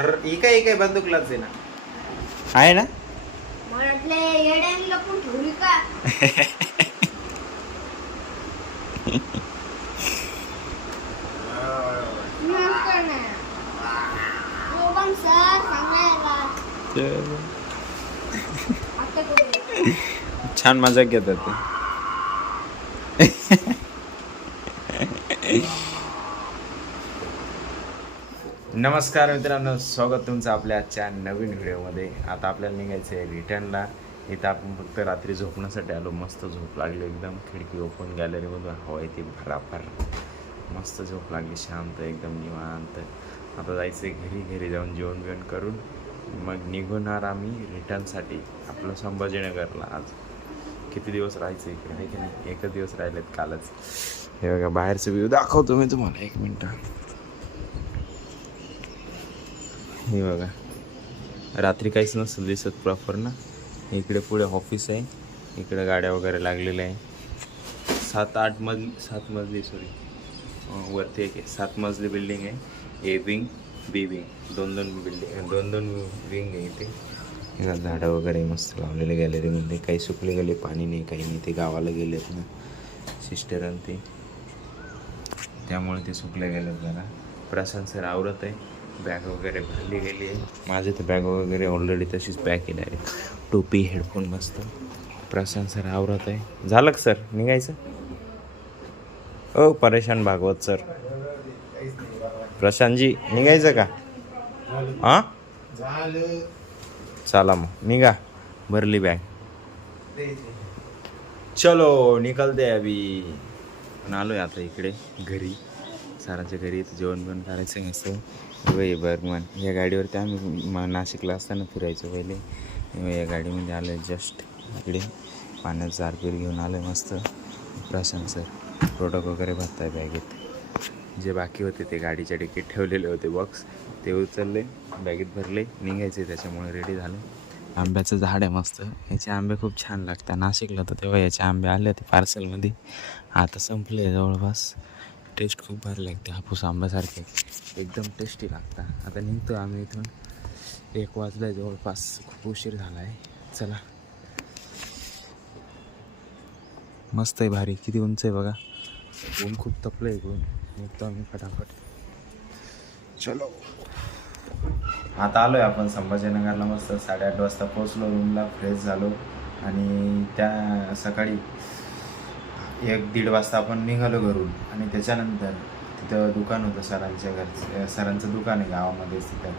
ही काय बंदूकलाच आहे ना, आहे ना. छान मजा घेतात ते. नमस्कार मित्रांनो, स्वागत तुमचं आपल्या आजच्या नवीन व्हिडिओमध्ये. आता आपल्याला निघायचं आहे रिटर्नला. इथं आपण फक्त रात्री झोपण्यासाठी आलो. मस्त झोप लागली एकदम. खिडकी ओपन, गॅलरीमधून हवा येते भराभर. मस्त झोप लागली, शांत एकदम निवांत. आता जायचं आहे घरी जाऊन जेवण बिवण करून मग निघणार आम्ही रिटर्नसाठी आपलं संभाजीनगरला. आज किती दिवस राहायचं इकडे आहे की नाही, एकच दिवस राहिलेत कालच. हे बघा बाहेरचं व्ह्यू दाखवतो मी तुम्हाला, एक मिनटं. हे बघा, रात्री काहीच नसेल दिसत प्रॉपर ना. इकडे पुढे ऑफिस आहे, इकडे गाड्या वगैरे लागलेल्या आहे. 7 मजली वरती एक 7 मजली बिल्डिंग आहे. ए विंग, बी विंग, दोन विंग आहे इथे. एका झाडं वगैरे मस्त लावलेले गॅलरीमध्ये. काही सुकले गेले, पाणी नाही, काही नाही. ते गावाला गेलेत ना सिस्टर आणि ते, त्यामुळे ते सुकले गेलेत जरा. प्रशांत सर आवरत आहे, बॅग वगैरे भरली गेली आहे. माझे तर बॅग वगैरे ऑलरेडी तशीच पॅक केली आहे. टोपी, हेडफोन मस्त. प्रशांत सर आवरत आहे. झालं का सर निघायचं? ओ परेशान भागवत सर. प्रशांतजी निघायचं का? हां चला मग निघा. भरली बॅग, चलो निकलते अभी. पण आलो आहे आता इकडे घरी, सरांच्या घरी. जेवण बिवण करायचं नसतं. बर्गमन या गाडीवरती आम्ही नाशिकला असताना फिरायचो पहिले. या गाडीमध्ये आलो आहे जस्ट इकडे. पाण्याचं आरपीर घेऊन आलो आहे मस्त. प्रशांत सर प्रोडक्ट वगैरे भरताय बॅगेत. जे बाकी होते ते गाडीच्या डिकीत ठेवलेले होते बॉक्स, ते उचलले, बॅगेत भरले, निघायचे. त्याच्यामुळे रेडी झालं. आंब्याचं झाड आहे मस्त. याचे आंबे खूप छान लागतात. नाशिकला तर तेव्हा याचे आंबे आले होते पार्सलमध्ये, आता संपले जवळपास. टेस्ट खूप भारी लागते, हापूस आंब्यासारखे एकदम टेस्टी लागतात. आता निघतो आम्ही इथून. 1 वाजला आहे जवळपास, खूप उशीर झाला आहे. चला, मस्त आहे, भारी. किती उंच आहे बघा. ऊन खूप तपलं आहे इकडून. निघतो आम्ही फटाफट. चलो, आता आलो आहे आपण संभाजीनगरला. मस्त 8:30 वाजता पोचलो रूमला, फ्रेश झालो. आणि त्या सकाळी 1-1:30 वाजता आपण निघालो घरून. आणि त्याच्यानंतर तिथं दुकान होतं सरांच्या सरांचं दुकान आहे गावामध्येच. तिथं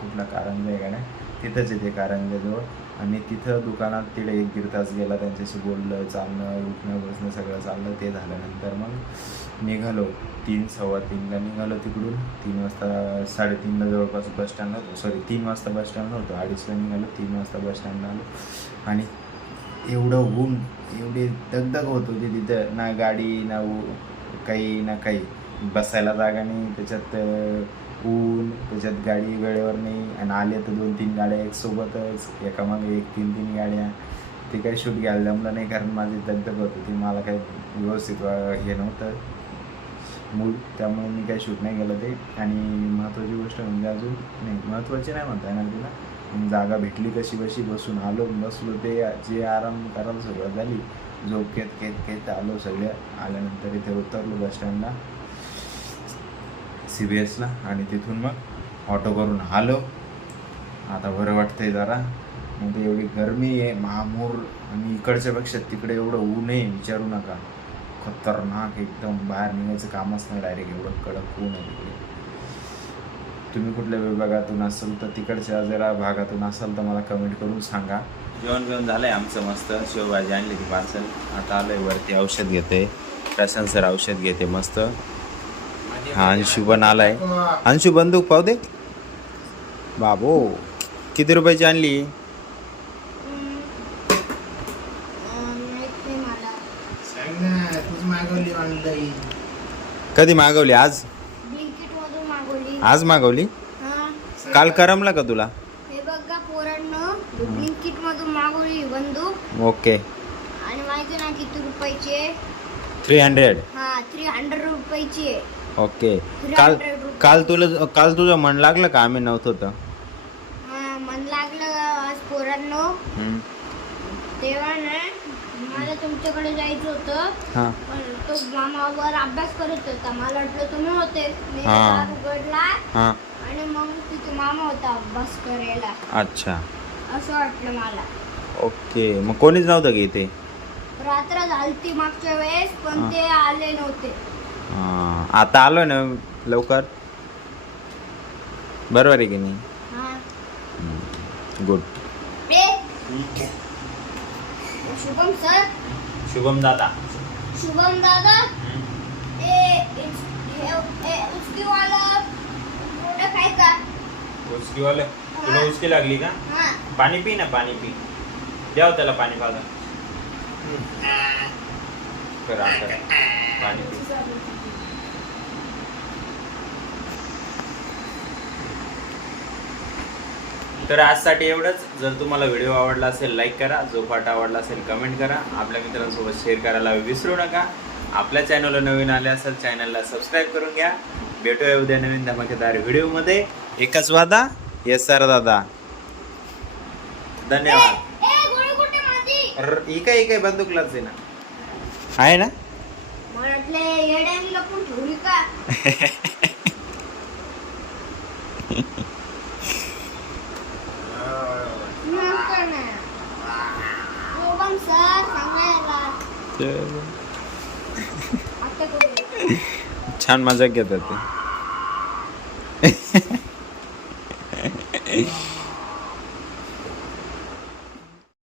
कुठला कारंजा आहे का नाही, तिथंच आहे ते कारंजाजवळ. आणि तिथं दुकानात तिकडे 1-1.5 तास गेला. त्यांच्याशी बोललं, चालणं, उठणं बसणं सगळं चाललं. ते झाल्यानंतर मग निघालो 3-3:15 निघालो तिकडून. 3 वाजता 3:30ला जवळपास बस स्टँडला होतो. 3 वाजता बस स्टँडला होतो. 2:30ला निघालो, 3 वाजता बस स्टँडला आलो. आणि एवढं ऊन, एवढी दगदग होत होती तिथं. ना गाडी ना काही बसायला जागा नाही. त्याच्यात ऊन, त्याच्यात गाडी वेळेवर नाही. आणि आले तर 2-3 गाड्या एक सोबतच, एकामागे एक 3-3 गाड्या. ते काही शूट घ्यायला जमलं नाही, कारण माझी दगदग होत होती. मला काही व्यवस्थित हे नव्हतं मूड, त्यामुळे मी काही शूट नाही केलं ते. आणि महत्त्वाची गोष्ट म्हणजे अजून नाही, महत्त्वाची नाही म्हणता येणार तिला, जागा भेटली कशी बशी बसून आलो. बसलो, ते जे आराम करायला सुरुवात झाली. झोप घेत आलो सगळ्या. आल्यानंतर इथे उतरलो बस स्टँडला CBSला. आणि तिथून मग ऑटो करून आलो. आता बरं वाटतंय जरा. म्हणजे एवढी गरमी आहे महामूर. आणि इकडच्यापेक्षा तिकडे एवढं ऊन आहे, विचारू नका. खतरनाक एकदम. बाहेर निघायचं कामच नाही, डायरेक्ट एवढं कडक ऊन आहे तिकडे. तुम्ही कुठल्या विभागातून असाल तर, तिकडच्या जरा भागातून असाल तर मला कमेंट करून सांगा. जेवण बिवण झालं आहे आमचं मस्त. शेवभाजी आणली ती पार्सल. आता आलो आहे वरती, औषध घेते. प्रशांत सर औषध घेते मस्त. हा अंशू पण आला आहे. अंशू बंदूक पाहू दे बाबो. किती रुपयाची आणली? कधी मागवली? आज मागवली? काल करमला का तुला? हे बघा पोरांनो, ब्लिंकिट मधून मागवली बंदूक. ओके. आणि माहिती ना किती रुपयाची आहे? 300. हा, 300 रुपयाची आहे. ओके. काल 300 रुपये. काल तुझं मन लागलं का आम्ही नव्हतो तर? मन लागलं आज पोरांनो. हम्म. तेव्हा ना मला तुमच्याकडे जायचं होतं, हां पण तो मामावर अभ्यास करत होता. मला वाटलं तुम्ही होते. मी हा. दार उघडला हां. आणि मग तिथे मामा होता अभ्यास करायला. अच्छा. असं वाटलं मला. ओके. मग कोणीच नव्हतं की इथे? रात्र झालती मागच्या वेळेस, पण हा. ते आले नव्हते. हां. आता आलो ना लवकर. बरोबर आहे की नाही? हा. गुड. ए, शुभम सर, शुभम दादा. शुभम दादा, उसकी वाला प्रोडक्ट आहे का? उचकी वाले तुला उचकी लागली का? हा. पाणी पी ना, पाणी पी. द्याव त्याला पाणी पाजा. करा पाणी पी. तर आजसाठी एवढंच. जर तुम्हाला व्हिडिओ आवडला असेल लाईक करा, जो पार्ट आवडला असेल कमेंट करा, आपल्या मित्रांसोबत शेअर करायला विसरू नका. आपल्या चॅनलला नवीन आले असेल चॅनलला सबस्क्राईब करून घ्या. भेटूया उद्या नवीन धमाकेदार व्हिडिओमध्ये. एकच वादा. येस सर दादा. धन्यवाद. गोळी कुठे माझी? इकाय बंदूकलाच आहे ना. आहे ना? मला वाटलं येड्याने लपून ठेवली का? नंतर नाही. शुभम सर सांगायला आता कुठे? छान मजा घेतात ते.